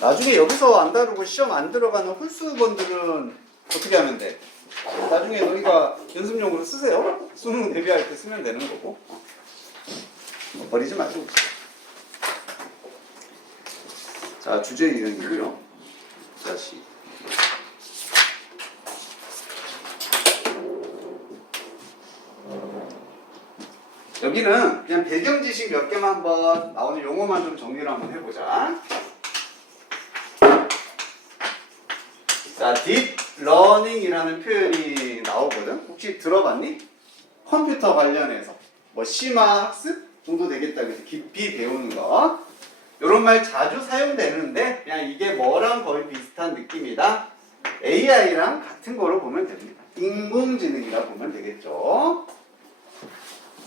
나중에 여기서 안 다루고 시험 안 들어가는 홀수번들은 어떻게 하면 돼? 나중에 너희가 연습용으로 쓰세요. 수능 대비할 때 쓰면 되는 거고. 버리지 마시고. 자, 주제 이름이고요. 다시. 여기는 그냥 배경 지식 몇 개만 한번 나오는 용어만 좀 정리를 한번 해보자. 자, 딥 러닝이라는 표현이 나오거든. 혹시 들어봤니? 컴퓨터 관련해서 뭐 심화 학습 정도 되겠다. 그래서 깊이 배우는 거. 이런 말 자주 사용되는데 그냥 이게 뭐랑 거의 비슷한 느낌이다. AI랑 같은 거로 보면 됩니다. 인공지능이라 보면 되겠죠.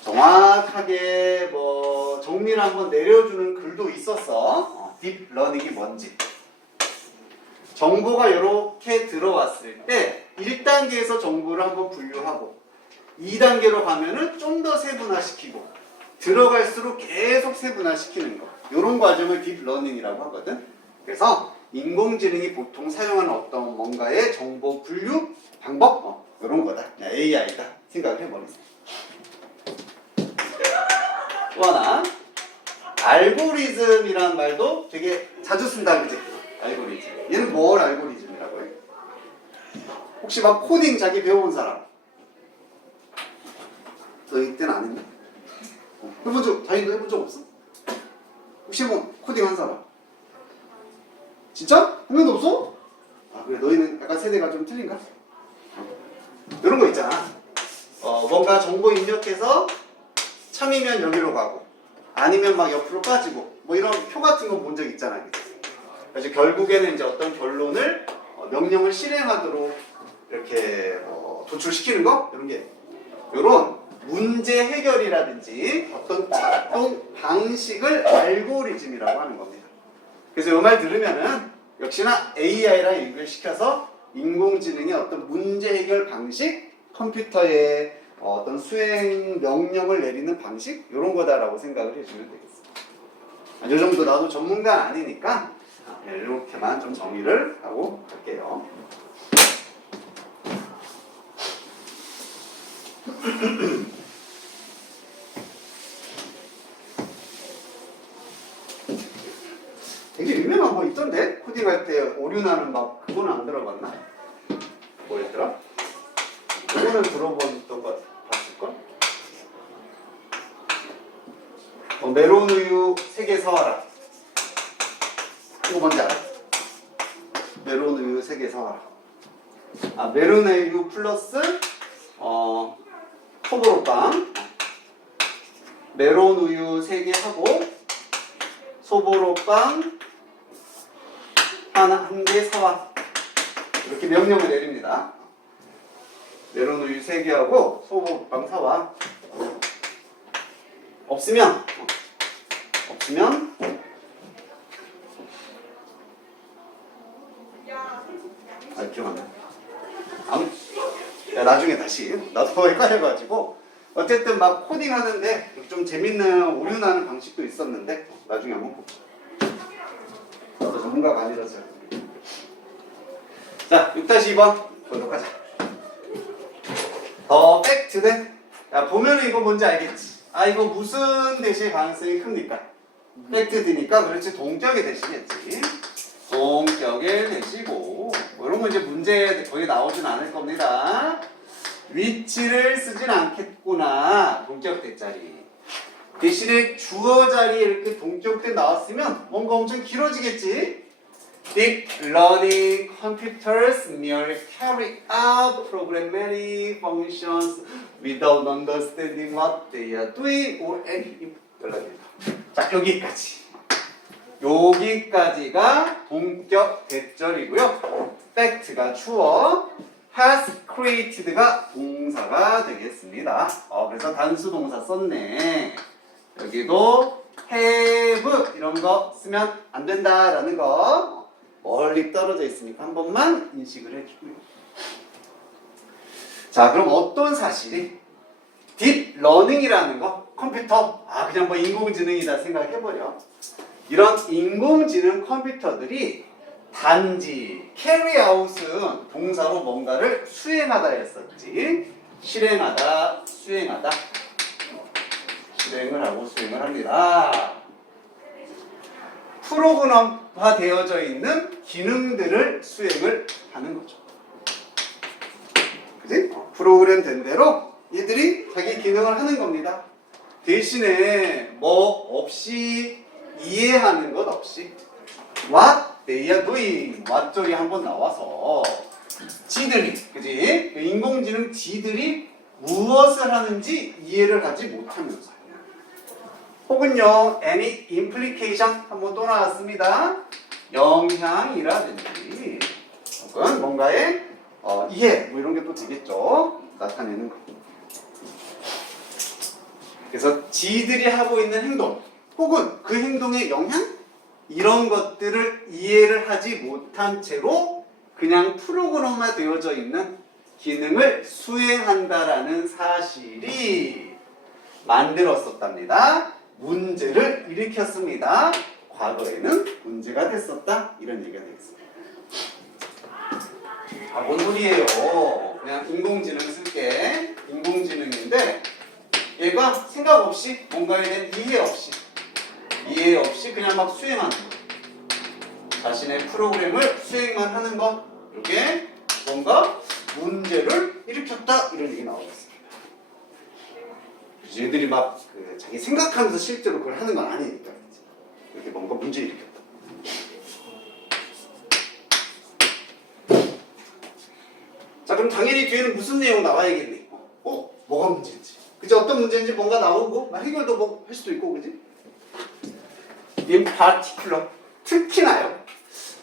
정확하게 뭐 정리를 한번 내려주는 글도 있었어. 딥러닝이 뭔지. 정보가 이렇게 들어왔을 때 1단계에서 정보를 한번 분류하고 2단계로 가면은 좀 더 세분화시키고 들어갈수록 계속 세분화시키는 거. 이런 과정을 딥러닝이라고 하거든. 그래서 인공지능이 보통 사용하는 어떤 뭔가의 정보 분류 방법 이런 거다. AI다 생각을 해버리세요. 또 하나, 알고리즘이라는 말도 되게 자주 쓴다, 그지? 알고리즘. 얘는 뭘 알고리즘이라고 해? 혹시 막 코딩 자기 배워본 사람? 너희 때는 안 했나? 해본 적, 자기도 해본 적 없어? 혹시 뭐 코딩 한 사람? 진짜? 한 명도 없어? 아, 그래, 너희는 약간 세대가 좀 틀린가? 이런 거 있잖아. 뭔가 정보 입력해서 참이면 여기로 가고 아니면 막 옆으로 빠지고 뭐 이런 표 같은 거 본 적 있잖아. 그래서 결국에는 이제 어떤 결론을 명령을 실행하도록 이렇게 도출시키는 거 이런 게 이런 문제 해결이라든지 어떤 작동 방식을 알고리즘이라고 하는 겁니다. 그래서 이 말 들으면은 역시나 AI랑 연결시켜서 인공지능의 어떤 문제 해결 방식, 컴퓨터의 어떤 수행 명령을 내리는 방식 이런 거다라고 생각을 해주면 되겠습니다. 이 정도 나도 전문가 아니니까 이렇게만 좀 정리를 하고 갈게요. 되게 유명한 거 있던데? 코딩할 때 오류 나는 막 그거는 안 들어봤나? 뭐였더라? 그거는 들어본 것 봤을걸? 메론 우유 3개 사와라. 이거 뭔지 알아? 메론 우유 3개 사와라. 아, 메론 우유 플러스 소보로빵. 메론 우유 3개 하고 소보로빵 한 개 사와. 이렇게 명령을 내립니다. 메론 우유 3개 하고 소보로빵 사와. 없으면 기억 안 나. 야, 나중에 다시 나도 헷갈려가지고 어쨌든 막 코딩 하는데 좀 재밌는 오류 나는 방식도 있었는데 나중에 한번 볼게. 나도 전문가가 아니라서. 자, 6-2번 보도록 하자. 더 팩트네. 야, 보면은 이거 뭔지 알겠지? 아, 이거 무슨 대시의 가능성이 큽니까? 팩트드니까 그렇지 동격의 대시겠지. 동격의 대시고 뭐 이런 거 이제 문제에 거의 나오진 않을 겁니다. 위치를 쓰진 않겠구나. 동격 대자리. 대신에 주어 자리에 이렇게 동격 대 나왔으면 뭔가 엄청 길어지겠지. Deep learning computers merely carry out programmatic functions without understanding what they are doing or any 연락입니다. 자, 여기까지가 동격 대절이고요. fact가 주어, has created가 동사가 되겠습니다. 그래서 단수 동사 썼네. 여기도 have 이런 거 쓰면 안 된다라는 거 멀리 떨어져 있으니까 한 번만 인식을 해주고요. 자, 그럼 어떤 사실이 딥러닝이라는 거 컴퓨터 그냥 뭐 인공지능이다 생각해버려. 이런 인공지능 컴퓨터들이 단지 carry-out은 동사로 뭔가를 수행하다 했었지. 실행하다, 수행하다. 실행을 하고 수행을 합니다. 프로그램화 되어져 있는 기능들을 수행을 하는 거죠. 그지? 프로그램 된 대로 얘들이 자기 기능을 하는 겁니다. 대신에 뭐 없이 이해하는 것 없이 what they are doing what 절이 한번 나와서 지들이 그지? 인공지능 지들이 무엇을 하는지 이해를 하지 못하면서 혹은요 any implication 한번 또 나왔습니다. 영향이라든지 혹은 뭔가의 이해 뭐 이런 게 또 되겠죠. 나타내는 거. 그래서 지들이 하고 있는 행동 혹은 그 행동의 영향 이런 것들을 이해를 하지 못한 채로 그냥 프로그램화 되어져 있는 기능을 수행한다라는 사실이 만들었었답니다. 문제를 일으켰습니다. 과거에는 문제가 됐었다. 이런 얘기가 되겠습니다. 뭔 소리예요? 그냥 인공지능 쓸게. 인공지능인데 얘가 생각 없이 뭔가에 대한 이해 없이 그냥 막 수행하는 거. 자신의 프로그램을 수행만 하는 것. 이게 뭔가 문제를 일으켰다. 이런 얘기 나오겠습니다. 얘들이 막 자기 생각하면서 실제로 그걸 하는 건 아니니까. 이렇게 뭔가 문제 일으켰다. 자, 그럼 당연히 뒤에는 무슨 내용 나와야겠니? 뭐가 문제인지. 그치? 어떤 문제인지 뭔가 나오고, 해결도 뭐 할 수도 있고, 그지? In particular, 특히나요.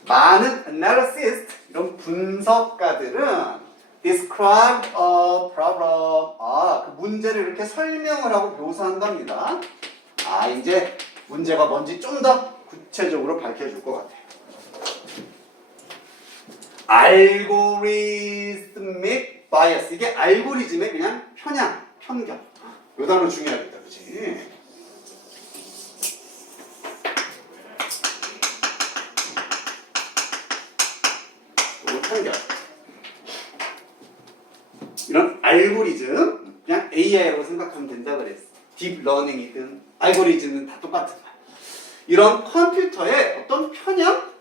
많은 analysts, 이런 분석가들은 describe a problem. 그 문제를 이렇게 설명을 하고 묘사한답니다. 이제 문제가 뭔지 좀 더 구체적으로 밝혀줄 것 같아요. algorithmic bias. 이게 알고리즘의 그냥 편견. 이 단어 중요하겠다, 그치? 편견. 이런 알고리즘, 그냥 AI라고 생각하면 된다 그랬어. 딥러닝이든 알고리즘은 다 똑같은 거야. 이런 컴퓨터의 어떤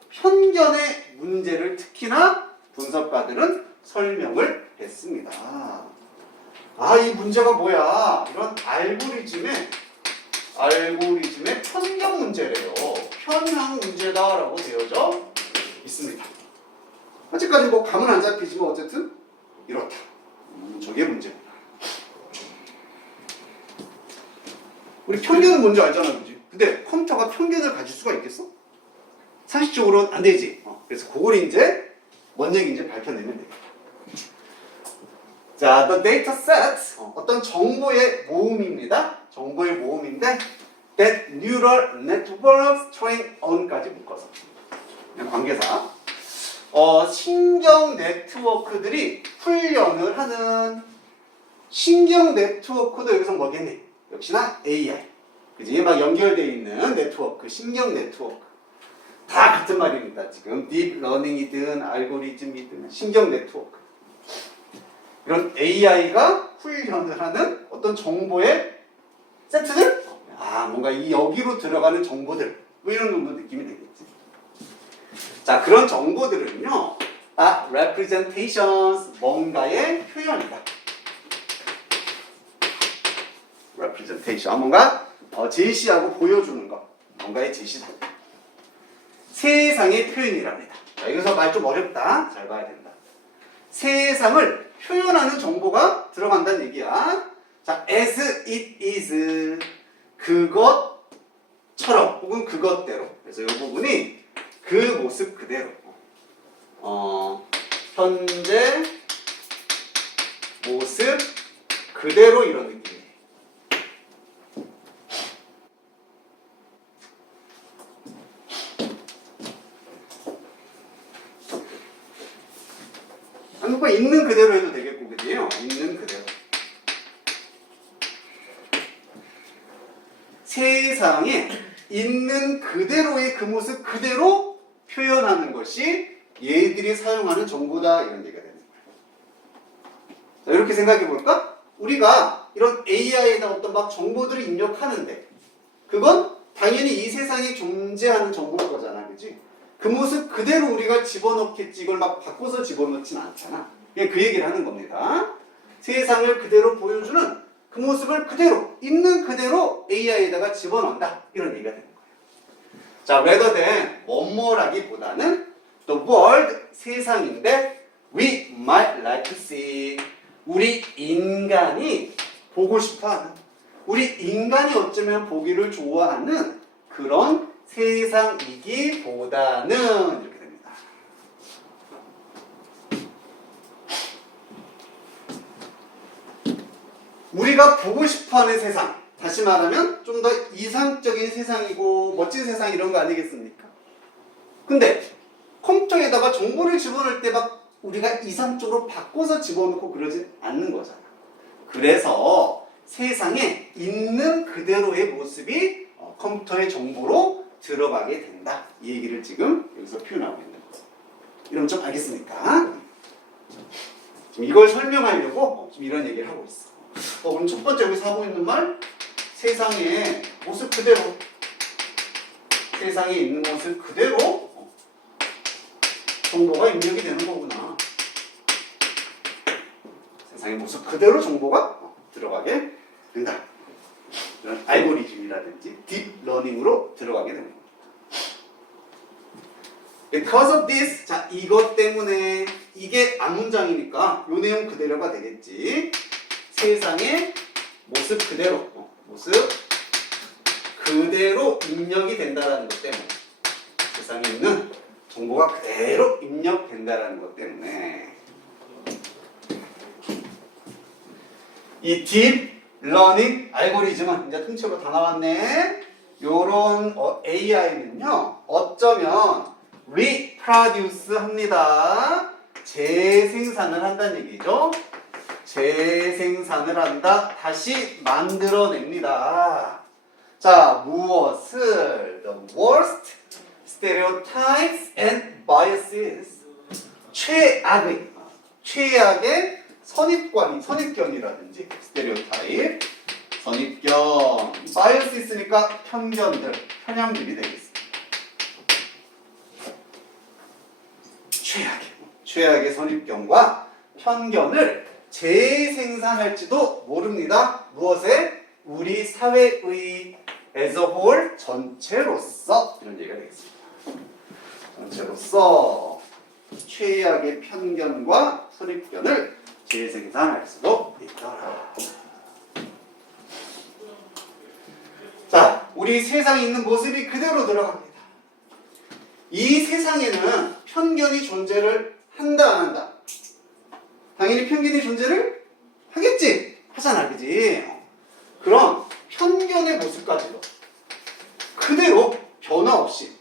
편견의 문제를 특히나 분석가들은 설명을 했습니다. 이 문제가 뭐야? 이런 알고리즘의 편견 문제래요. 편향 문제다라고 되어져 있습니다. 아직까지 뭐 감은 안 잡히지만 어쨌든 이렇다. 저게 문제구나. 우리 편견은 뭔지 알잖아, 그지? 근데 컴퓨터가 편견을 가질 수가 있겠어? 상식적으로는 안 되지. 그래서 그걸 이제 뭔 얘기인지 밝혀내면 돼. 자, the data set 어떤 정보의 모음입니다. 정보의 모음인데 that neural networks train on까지 묶어서 그냥 관계사. 신경 네트워크들이 훈련을 하는 신경 네트워크도 여기서 뭐겠니? 역시나 AI. 그지? 막 연결되어 있는 네트워크, 신경 네트워크. 다 같은 말입니다. 지금 딥러닝이든 알고리즘이든 신경 네트워크. 이런 AI가 훈련을 하는 어떤 정보의 세트들? 뭔가 이 여기로 들어가는 정보들. 뭐 이런 정도 느낌이 되겠지. 자, 그런 정보들은요, representations, 뭔가의 표현이다. representation, 뭔가 제시하고 보여주는 것, 뭔가의 제시다. 세상의 표현이랍니다. 자, 여기서 말 좀 어렵다. 잘 봐야 된다. 세상을 표현하는 정보가 들어간다는 얘기야. 자, as it is, 그것처럼 혹은 그것대로. 그래서 이 부분이 그 모습 그대로. 현재 모습 그대로 이런 느낌이에요. 뭐 있는 그대로 해도 되겠고, 그지요? 있는 그대로. 세상에 있는 그대로의 그 모습 그대로 표현하는 것이 얘들이 사용하는 정보다 이런 얘기가 되는 거예요. 자, 이렇게 생각해 볼까? 우리가 이런 AI에다 어떤 막 정보들을 입력하는데 그건 당연히 이 세상에 존재하는 정보일 거잖아, 그지? 그 모습 그대로 우리가 집어넣겠지 이걸 막 바꿔서 집어넣진 않잖아. 그 얘기를 하는 겁니다. 세상을 그대로 보여주는 그 모습을 그대로 있는 그대로 AI에다가 집어넣는다 이런 얘기가 되는 거예요. 자, rather than 뭐뭐라기보다는 the world 세상인데 we might like to see 우리 인간이 보고 싶어하는 우리 인간이 어쩌면 보기를 좋아하는 그런 세상이기보다는 이렇게 됩니다. 우리가 보고 싶어하는 세상 다시 말하면 좀 더 이상적인 세상이고 멋진 세상 이런 거 아니겠습니까? 근데 컴퓨터에다가 정보를 집어넣을 때 막 우리가 이상적으로 바꿔서 집어넣고 그러지 않는 거잖아. 그래서 세상에 있는 그대로의 모습이 컴퓨터의 정보로 들어가게 된다. 이 얘기를 지금 여기서 표현하고 있는 거예요. 이러면 좀 알겠습니까? 지금 이걸 설명하려고 지금 이런 얘기를 하고 있어. 그럼 첫 번째 여기서 하고 있는 말 세상의 모습 그대로 세상에 있는 모습 그대로 정보가 입력이 되는 거구나. 세상의 모습 그대로 정보가 들어가게 된다. 이런 알고리즘이라든지 딥러닝으로 들어가게 됩니다. Because of this, 자 이것 때문에 이게 앞문장이니까 요 내용 그대로가 되겠지. 세상의 모습 그대로 모습 그대로 입력이 된다라는 것 때문에 세상에 있는 정보가 그대로 입력된다라는 것 때문에 이 딥러닝 알고리즘은 이제 통째로 다 나왔네. 요런 AI는요 어쩌면 reproduce 합니다. 재생산을 한다는 얘기죠. 재생산을 한다. 다시 만들어냅니다. 자, 무엇을? The worst stereotypes and biases. 최악의 선입견이라든지 stereotype, 선입견, bias 있으니까 편견들, 편향들이 되겠습니다. 최악의 선입견과 편견을 재생산할지도 모릅니다. 무엇에? 우리 사회의 as a whole 전체로서 이런 얘기가 되겠습니다. 전체로서 최악의 편견과 선입견을 재생산할 수도 있더라. 자, 우리 세상에 있는 모습이 그대로 들어갑니다. 이 세상에는 편견이 존재를 한다 안 한다? 당연히 편견이 존재를 하겠지. 하잖아, 그지? 그럼 편견의 모습까지도 그대로 변화 없이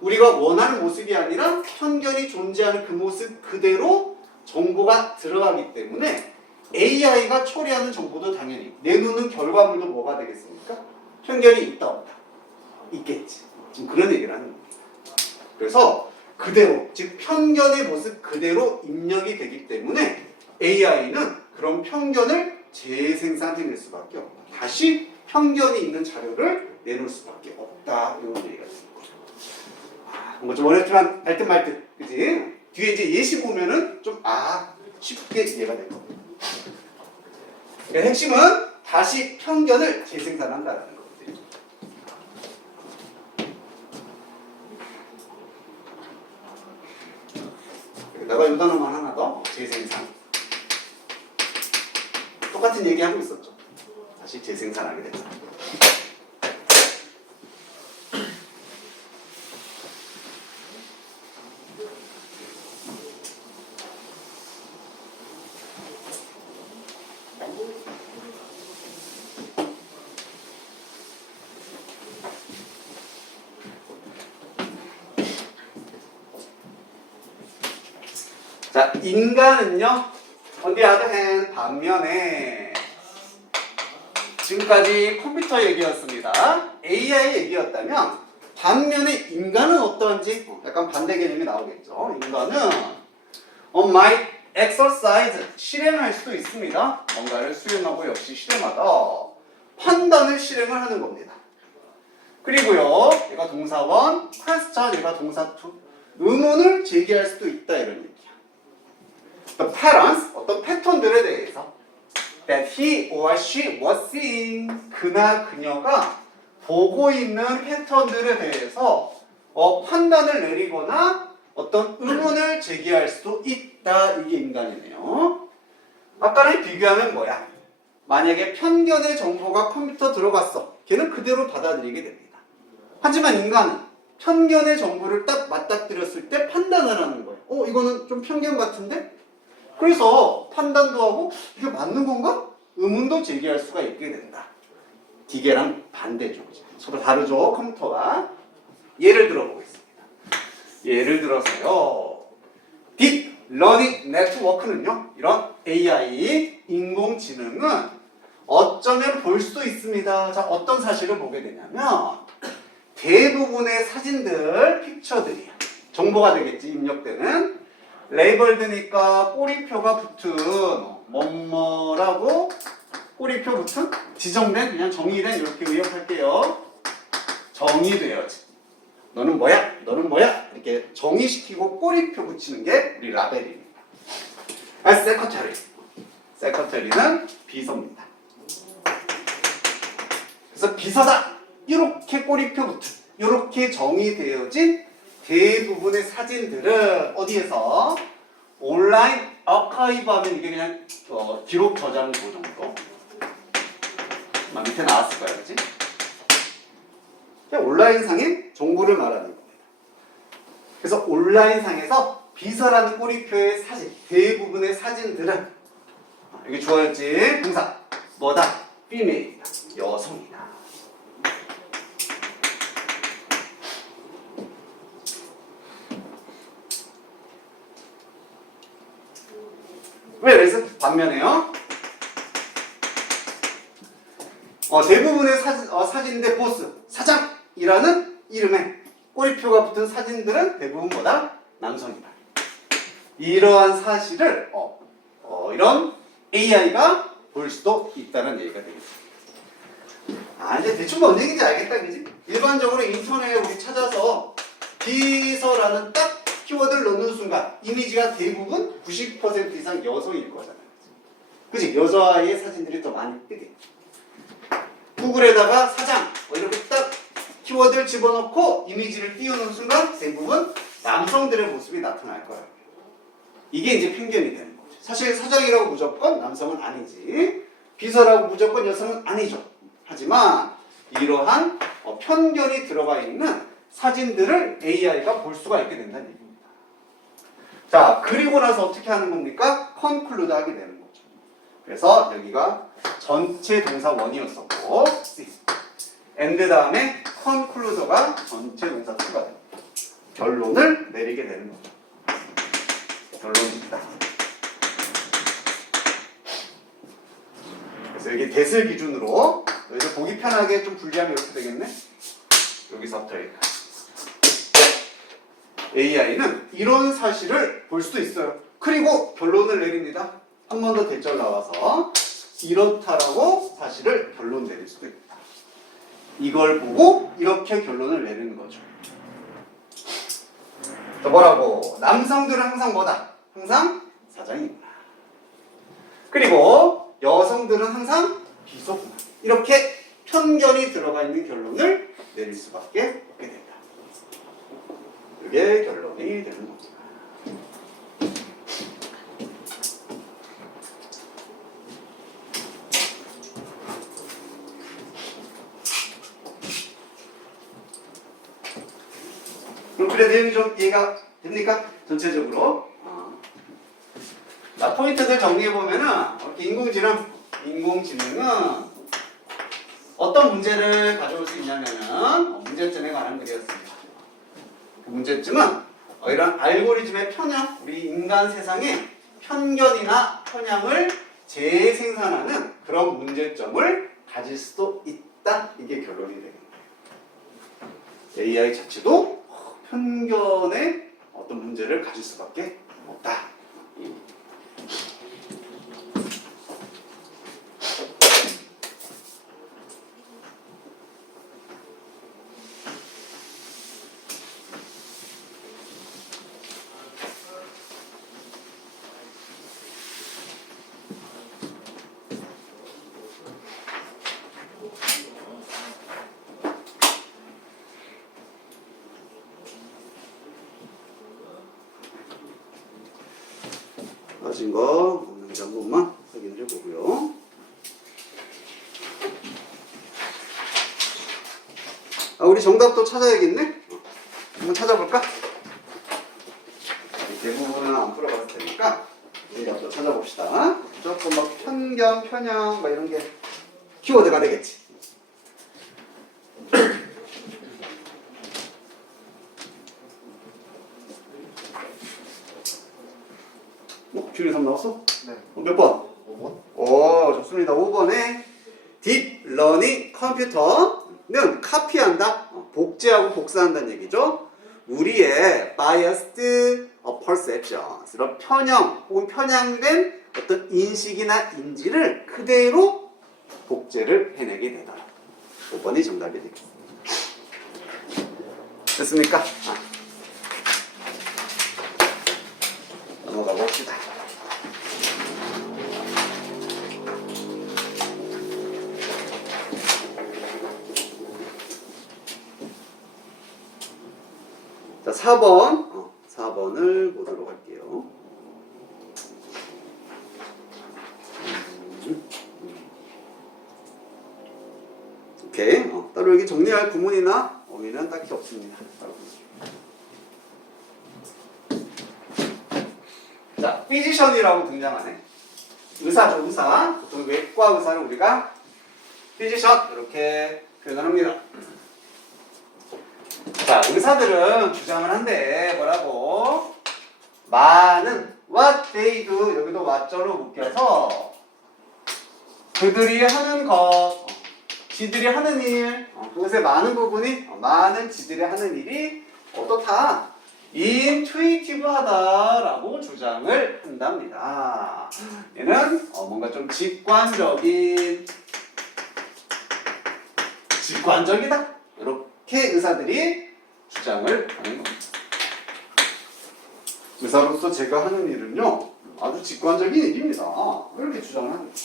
우리가 원하는 모습이 아니라 편견이 존재하는 그 모습 그대로 정보가 들어가기 때문에 AI가 처리하는 정보도 당연히 내놓는 결과물도 뭐가 되겠습니까? 편견이 있다 없다? 있겠지. 지금 그런 얘기를 하는 겁니다. 그래서 그대로, 즉 편견의 모습 그대로 입력이 되기 때문에 AI는 그런 편견을 재생산해낼 수밖에 없다. 다시 편견이 있는 자료를 내놓을 수밖에 없다. 이런 얘기가 있습니다. 뭔가 좀 어렵지만 알듯 말듯, 그지? 뒤에 이제 예시 보면은 좀 쉽게 이해가 될 겁니다. 그러니까 핵심은 다시 편견을 재생산한다는 거거든요. 여기다가 요 단어만 하나 더, 재생산. 똑같은 얘기하고 있었죠. 다시 재생산하게 된다. 자, 인간은요, on the other hand, 반면에 지금까지 컴퓨터 얘기였습니다. AI 얘기였다면 반면에 인간은 어떠한지 약간 반대 개념이 나오겠죠. 인간은 might exercise 실행할 수도 있습니다. 뭔가를 수행하고 역시 실행하다 판단을 실행을 하는 겁니다. 그리고요, 얘가 동사 1, question, 얘가 동사 2, 의문을 제기할 수도 있다 이런 얘기야. The patterns, 어떤 패턴들에 대해서 that he or she was seeing, 그나 그녀가 보고 있는 패턴들에 대해서 판단을 내리거나 어떤 의문을 제기할 수도 있다. 이게 인간이네요. 아까랑 비교하면 뭐야? 만약에 편견의 정보가 컴퓨터 들어갔어. 걔는 그대로 받아들이게 됩니다. 하지만 인간은 편견의 정보를 딱 맞닥뜨렸을 때 판단을 하는 거예요. 이거는 좀 편견 같은데? 그래서 판단도 하고 이게 맞는 건가? 의문도 제기할 수가 있게 된다. 기계랑 반대죠. 서로 다르죠, 컴퓨터가. 예를 들어보겠습니다. 예를 들어서요. 딥 러닝 네트워크는요. 이런 AI, 인공지능은 어쩌면 볼 수도 있습니다. 자, 어떤 사실을 보게 되냐면 대부분의 사진들, 픽처들이 정보가 되겠지, 입력되는. 레이블드니까 꼬리표가 붙은 뭐뭐라고 꼬리표 붙은 지정된, 그냥 정의된, 이렇게 의역할게요. 정의되어지. 너는 뭐야? 너는 뭐야? 이렇게 정의시키고 꼬리표 붙이는 게 우리 라벨입니다. 세커터리. 세커터리는 비서입니다. 그래서 비서다. 이렇게 꼬리표 붙은, 이렇게 정의되어진 대부분의 사진들은 어디에서? 온라인 아카이브 하면 이게 그냥 기록 저장소 정도. 밑에 나왔을 거야, 그치? 온라인상의 정보를 말하는 겁니다. 그래서 온라인상에서 비서라는 꼬리표의 사진, 대부분의 사진들은 여기 주어였지, 동사 뭐다? female이다, 여성이다. 왜? 그래서 반면에요. 대부분의 사진인데 보스, 사장이라는 이름에 꼬리표가 붙은 사진들은 대부분 뭐다? 남성이다. 이러한 사실을 이런 AI가 볼 수도 있다는 얘기가 되겠습니다. 이제 대충 뭔 얘기인지 알겠다, 그지? 일반적으로 인터넷에 우리 찾아서 비서라는 딱 키워드를 넣는 순간 이미지가 대부분 90% 이상 여성일 거잖아요. 그지? 여자의 사진들이 더 많이 뜨게. 구글에다가 사장 이렇게 딱 키워드를 집어넣고 이미지를 띄우는 순간 대부분 남성들의 모습이 나타날 거예요. 이게 이제 편견이 되는 거죠. 사실 사장이라고 무조건 남성은 아니지, 비서라고 무조건 여성은 아니죠. 하지만 이러한 편견이 들어가 있는 사진들을 AI가 볼 수가 있게 된다는 얘기입니다. 자, 그리고 나서 어떻게 하는 겁니까? 컨클루드 하게 되는 거죠. 그래서 여기가 전체 동사 원이었었고 and 다음에 컨클루더가 전체 동사 2가 됩니다. 결론을 내리게 되는 거죠. 결론입니다. 그래서 여기 대슬 기준으로 여기서 보기 편하게 좀 분리하면 이렇게 되겠네. 여기서부터 여기까지. AI는 이런 사실을 볼 수도 있어요. 그리고 결론을 내립니다. 한 번 더 대절 나와서 이렇다라고 사실을 결론 내릴 수도 있다. 이걸 보고 이렇게 결론을 내리는 거죠. 또 뭐라고? 남성들은 항상 뭐다? 항상 사장이구나. 그리고 여성들은 항상 비서구나. 이렇게 편견이 들어가 있는 결론을 내릴 수밖에 없게 된다. 이게 결론이 되는 겁니다. 그럼 그래 내용이 좀 이해가 됩니까? 전체적으로. 자, 포인트들 정리해보면은 인공지능은 어떤 문제를 가져올 수 있냐면은 문제점에 관한 글이었습니다. 그 문제점은 이런 알고리즘의 편향, 우리 인간 세상에 편견이나 편향을 재생산하는 그런 문제점을 가질 수도 있다. 이게 결론이 되는 거예요. AI 자체도 편견의 어떤 문제를 가질 수밖에 없다. 빠진 거 없는지 한 번만 확인을 해보고요. 우리 정답도 찾아야겠네? 한번 찾아볼까? 대부분은 안 풀어봤을 테니까 정답도 찾아봅시다. 조금 막 편견, 편향 막 이런 게 키워드가 되겠지. q123 나왔어? 네. 몇 번? 5번? 오, 좋습니다. 5번에 딥 러닝 컴퓨터는 카피한다, 복제하고 복사한다는 얘기죠. 우리의 biased perceptions, 이런 편향 혹은 편향된 어떤 인식이나 인지를 그대로 복제를 해내게 되더라. 5번이 정답이 되겠습니다. 됐습니까? 넘어가 봅시다. 자, 4번. 4번을 보도록 할게요. 오케이. 따로 여기 정리할 구문이나 어휘는 딱히 없습니다. 자, 피지션이라고 등장하네. 의사죠, 의사. 보통 외과 의사를 우리가 피지션 이렇게 표현을 합니다. 자, 의사들은 주장을 한대. 뭐라고? 많은 what they do, 여기도 what절로 묶여서 그들이 하는 것, 지들이 하는 일, 그것의 많은 부분이, 많은 지들이 하는 일이 어떻다? 인투이티브하다라고 주장을 한답니다. 얘는 뭔가 좀 직관적이다. 이렇게 의사들이 주장을 하는 겁니다. 의사로서 제가 하는 일은요, 아주 직관적인 일입니다. 이렇게 주장을 합니다.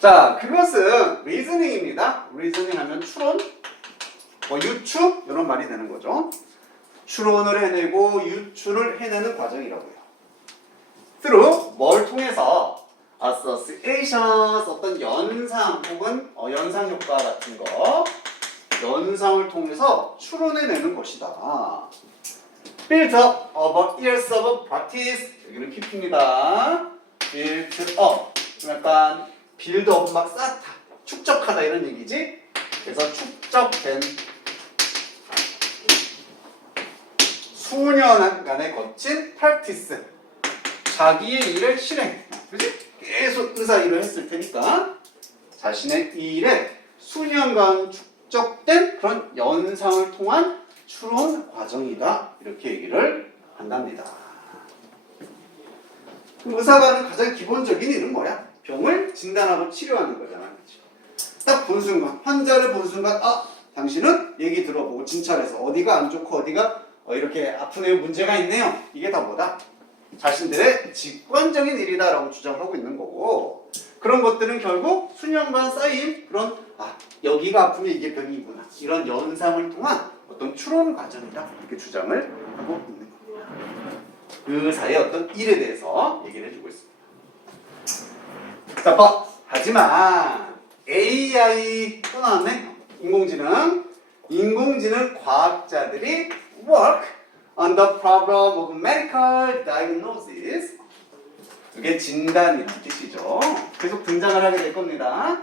자, 그것은 리즈닝입니다. 리즈닝 하면 추론, 유추 이런 말이 되는 거죠. 추론을 해내고 유추를 해내는 과정이라고요. through 뭘 통해서 associations, 어떤 연상 혹은 연상 효과 같은 거, 연상을 통해서 추론해내는 것이다. built up over years of practice, 여기는 PP입니다. built up, 약간 build up 막 쌓다, 축적하다 이런 얘기지. 그래서 축적된 수년간에 거친 practice, 자기의 일을 실행, 그지? 계속 의사 일을 했을 테니까 자신의 일에 수년간 축적된 그런 연상을 통한 추론 과정이다. 이렇게 얘기를 한답니다. 의사가 하는 가장 기본적인 일은 뭐야? 병을 진단하고 치료하는 거잖아. 딱 본 순간, 환자를 본 순간, 당신은 얘기 들어보고 진찰해서 어디가 안 좋고 어디가 이렇게 아프네요, 문제가 있네요. 이게 다 뭐다? 자신들의 직관적인 일이다라고 주장하고 있는 거고, 그런 것들은 결국 수년간 쌓인 그런 여기가 아프면 이게 병이구나, 이런 연상을 통한 어떤 추론 과정이다, 이렇게 주장을 하고 있는 겁니다. 의사의 어떤 일에 대해서 얘기를 해주고 있습니다. 자, 하지만 AI 또 나왔네. 인공지능 과학자들이 work on the problem of medical diagnosis. 이게 진단이라는 뜻이죠. 계속 등장을 하게 될 겁니다.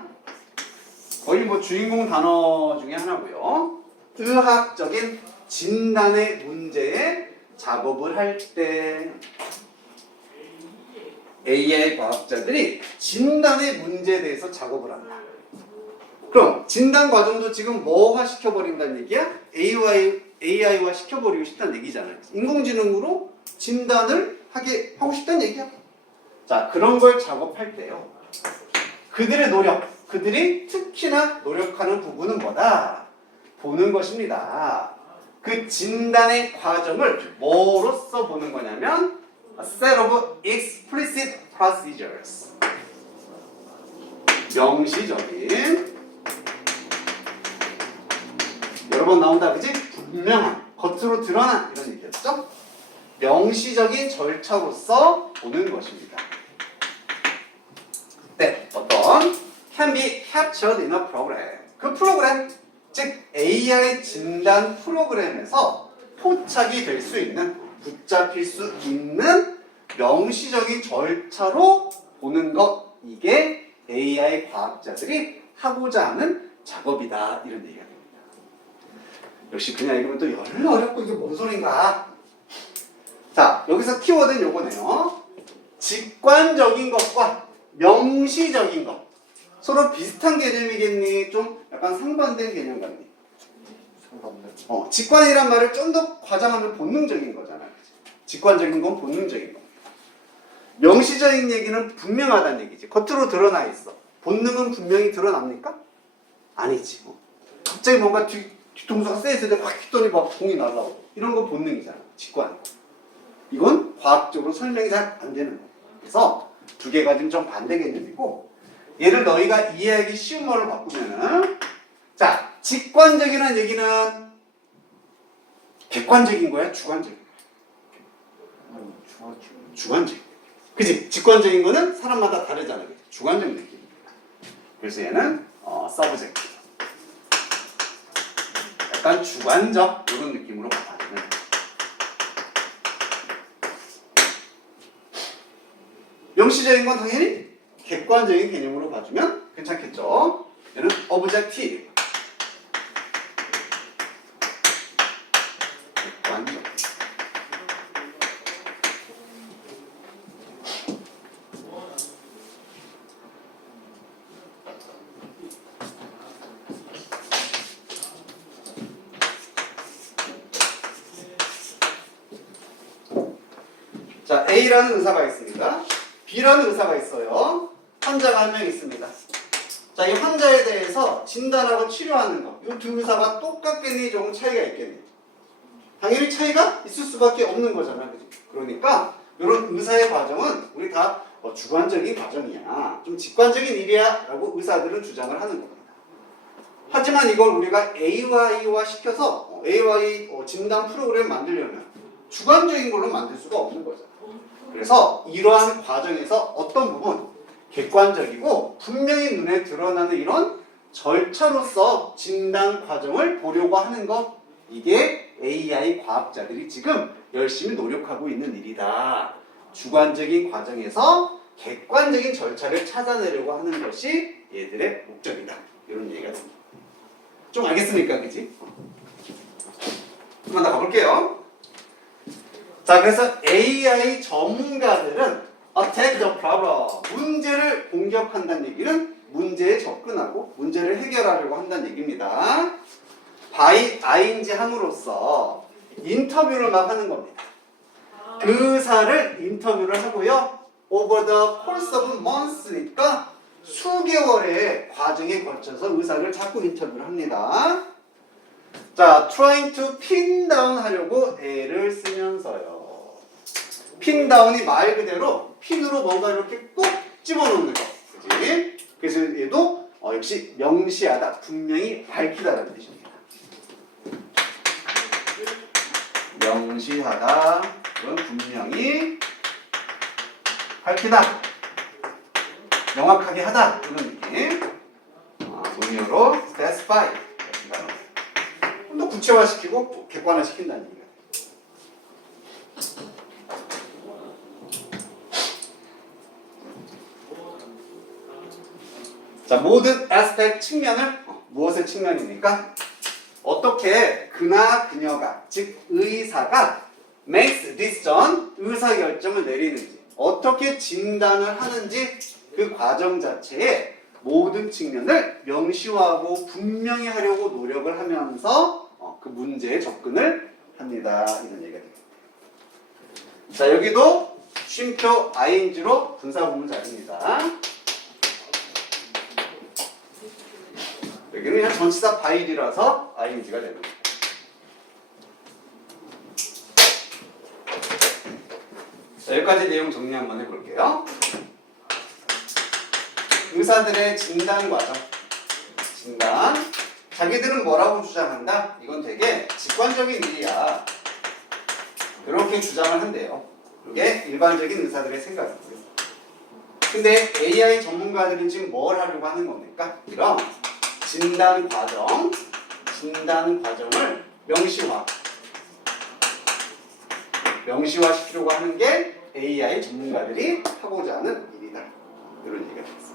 거의 주인공 단어 중에 하나고요. 의학적인 진단의 문제에 작업을 할 때 AI 과학자들이 진단의 문제에 대해서 작업을 한다. 그럼 진단 과정도 지금 뭐화 시켜버린다는 얘기야? AI화 시켜버리고 싶다는 얘기잖아요. 인공지능으로 진단을 하고 싶다는 얘기야. 자, 그런 걸 작업할 때요. 그들의 노력, 그들이 특히나 노력하는 부분은 뭐다? 보는 것입니다. 그 진단의 과정을 뭐로써 보는 거냐면 A set of explicit procedures. 명시적인, 여러 번 나온다 그지? 분명한, 겉으로 드러난 이런 얘기였죠? 명시적인 절차로서 보는 것입니다. 네, 어떤 can be captured in a program. 그 프로그램, 즉 AI 진단 프로그램에서 포착이 될 수 있는, 붙잡힐 수 있는 명시적인 절차로 보는 것, 이게 AI 과학자들이 하고자 하는 작업이다, 이런 얘기가 됩니다. 역시 그냥 읽으면 또 열로 어렵고 이게 뭔 소린가. 자, 여기서 키워드는 요거네요. 직관적인 것과 명시적인 것, 서로 비슷한 개념이겠니? 좀 약간 상반된 개념 같니? 직관이란 말을 좀 더 과장하면 본능적인 거잖아. 직관적인 건 본능적인 거. 명시적인 얘기는 분명하다는 얘기지. 겉으로 드러나 있어. 본능은 분명히 드러납니까? 아니지. 갑자기 뭔가 뒤통수가 세있을 때 확 휘더니 막 공이 날라오고. 이런 건 본능이잖아. 직관. 이건 과학적으로 설명이 잘 안 되는 거야. 그래서 두 개가 지금 좀 반대 개념이고, 얘를 너희가 이해하기 쉬운 말로 바꾸면은, 자, 직관적이라는 얘기는 객관적인 거야? 주관적인 거야? 주관적인. 그치? 직관적인 거는 사람마다 다르잖아. 그치? 주관적 느낌. 그래서 얘는 서브젝트. 약간 주관적 이런 느낌으로 바꿔주는 거야. 명시적인 건 당연히 객관적인 개념으로 봐주면 괜찮겠죠? 얘는 objective. 객관적. 자, A라는 의사가 있습니다. B라는 의사가 있어요. 환자가 한 명 있습니다. 자, 이 환자에 대해서 진단하고 치료하는 거. 이 두 의사가 똑같겠니? 조금 차이가 있겠니? 당연히 차이가 있을 수밖에 없는 거잖아. 그죠? 그러니까 이런 의사의 과정은 우리 다 주관적인 과정이야. 좀 직관적인 일이야. 라고 의사들은 주장을 하는 겁니다. 하지만 이걸 우리가 AI화 시켜서 AI 진단 프로그램 만들려면 주관적인 걸로 만들 수가 없는 거잖아. 그래서 이러한 과정에서 어떤 부분, 객관적이고 분명히 눈에 드러나는 이런 절차로서 진단 과정을 보려고 하는 것, 이게 AI 과학자들이 지금 열심히 노력하고 있는 일이다. 주관적인 과정에서 객관적인 절차를 찾아내려고 하는 것이 얘들의 목적이다. 이런 얘기가 됩니다. 좀 알겠습니까? 그치? 한번 더 가볼게요. 자, 그래서 AI 전문가들은 attack the problem, 문제를 공격한다는 얘기는 문제에 접근하고 문제를 해결하려고 한다는 얘기입니다. by ing 함으로써 인터뷰를 막 하는 겁니다. 의사를 인터뷰를 하고요. over the course of months니까 수개월의 과정에 걸쳐서 의사를 자꾸 인터뷰를 합니다. 자, trying to pin down 하려고 애를 쓰면서요. 핀 다운이 말 그대로 핀으로 뭔가 이렇게 꼭 집어넣는 거. 그치? 그래서 얘도 역시 명시하다, 분명히 밝히다라는 뜻입니다. 명시하다, 이건 분명히 밝히다, 명확하게 하다, 이런 느낌. 문유로 specify. 좀 더 구체화시키고 객관화시킨다는 얘기가. 자, 모든 aspect 측면을 무엇의 측면입니까? 어떻게 그나 그녀가, 즉 의사가 makes decision, 의사결정을 내리는지, 어떻게 진단을 하는지 그 과정 자체에 모든 측면을 명시화하고 분명히 하려고 노력을 하면서 그 문제에 접근을 합니다. 이런 얘기가 됩니다. 자, 여기도 쉼표 ing로 분사구문 자리입니다. 여기는 그냥 전치사 바일이라서 ing가 되는 거예요. 자, 여기까지 내용 정리 한번 해볼게요. 의사들의 진단 과정. 진단. 자기들은 뭐라고 주장한다? 이건 되게 직관적인 일이야. 이렇게 주장을 한대요. 이게 일반적인 의사들의 생각이고요. 근데 AI 전문가들은 지금 뭘 하려고 하는 겁니까? 이런 진단 과정을 명시화시키려고 하는 게 AI 전문가들이 하고자 하는 일이다. 이런 얘기가 되겠습니다.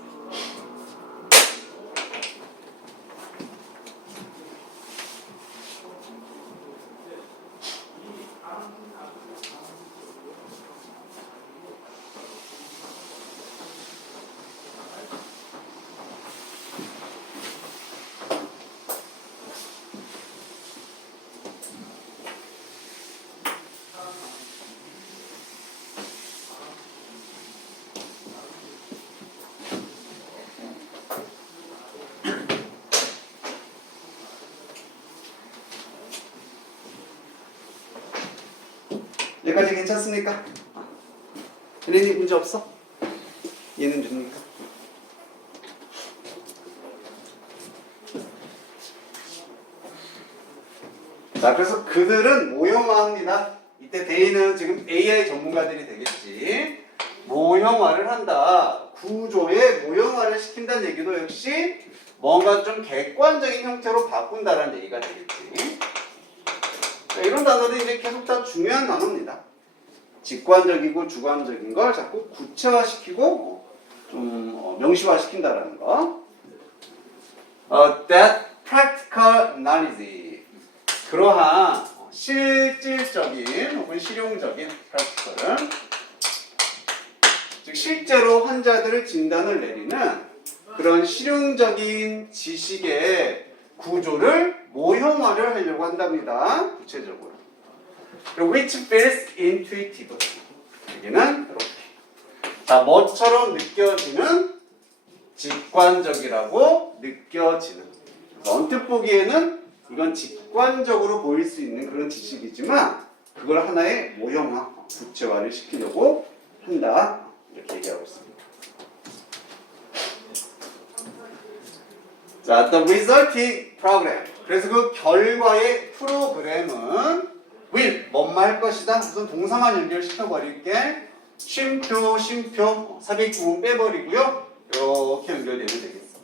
여기까지 괜찮습니까? 혜린이 문제 없어? 얘는 됩니까? 자, 그래서 그들은 모형화합니다. 이때 대의는 지금 AI 전문가들이 되겠지. 모형화를 한다. 구조의 모형화를 시킨다는 얘기도 역시 뭔가 좀 객관적인 형태로 바꾼다는 얘기가 되겠지. 자, 이런 단어들이 이제 계속 다 중요한 단어입니다. 직관적이고 주관적인 걸 자꾸 구체화시키고 좀 명시화시킨다라는 거. That practical knowledge. 그러한 실질적인 혹은 실용적인 practical은 즉 실제로 환자들을 진단을 내리는 그런 실용적인 지식의 구조를 모형화를 하려고 한답니다. 구체적으로. Which feels intuitive. 여기는 이렇게. 자, 뭐처럼 느껴지는 직관적이라고 느껴지는. 언뜻 보기에는 이건 직관적으로 보일 수 있는 그런 지식이지만 그걸 하나의 모형화, 구체화를 시키려고 한다. 이렇게 얘기하고 있습니다. 자, the resulting program. 그래서 그 결과의 프로그램은 will, 뭐뭐 할 것이다. 무슨 동사만 연결시켜 버릴게. 쉼표, 삽입구문 빼버리고요. 이렇게 연결되면 되겠습니다.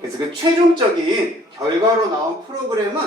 그래서 그 최종적인 결과로 나온 프로그램은